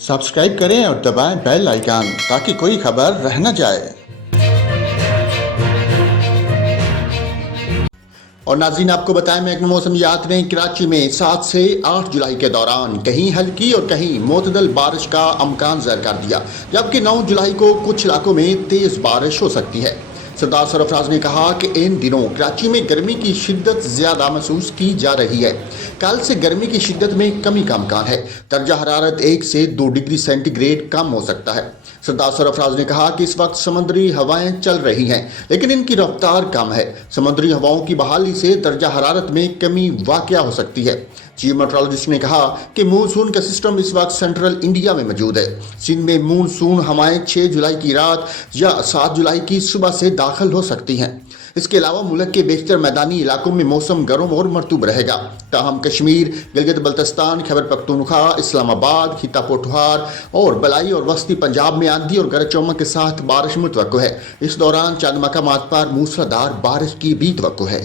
Subscribe करें और दबाएं बेल आइकन ताकि कोई खबर रह न जाए। और नाज़रीन, आपको बताएं महकमा मौसमियात ने कराची में 7 से 8 जुलाई के दौरान कहीं हल्की और कहीं मोतदल बारिश का अमकान ज़ाहिर कर दिया, जबकि 9 जुलाई को कुछ इलाकों में तेज़ बारिश हो सकती है। सरदार सरफराज ने कहा कि इन दिनों कराची में गर्मी की शिद्दत ज़्यादा महसूस की जा रही है। कल से गर्मी की शिद्दत में कमी का अमकान है। दर्जा हरारत 1 से 2 डिग्री सेंटीग्रेड कम हो सकता है। सरदार सरफराज ने कहा कि इस वक्त समुद्री हवाएं चल रही हैं, लेकिन इनकी रफ्तार कम है। समुद्री हवाओं की बहाली से दर्जा हरारत में कमी वाक़या हो सकती है। चीफ मेट्रोलॉजिस्ट ने कहा कि मानसून का सिस्टम इस वक्त सेंट्रल इंडिया में मौजूद है। सिंध में मानसून हवाएं 6 जुलाई की रात या 7 जुलाई की सुबह से दाखिल हो सकती हैं। इसके अलावा मुल्क के बेशतर मैदानी इलाकों में मौसम गर्म और मरतूब रहेगा। ताहम कश्मीर, गिलगित बल्तिस्तान, खैबर पख्तूनख्वा, इस्लामाबाद, खिता पोठवार और बलाई और वस्ती पंजाब में आंधी और गरज चमक के साथ बारिश मुतवक्को है। इस दौरान चंद मकामात पर मूसलाधार बारिश की भी तवक्को है।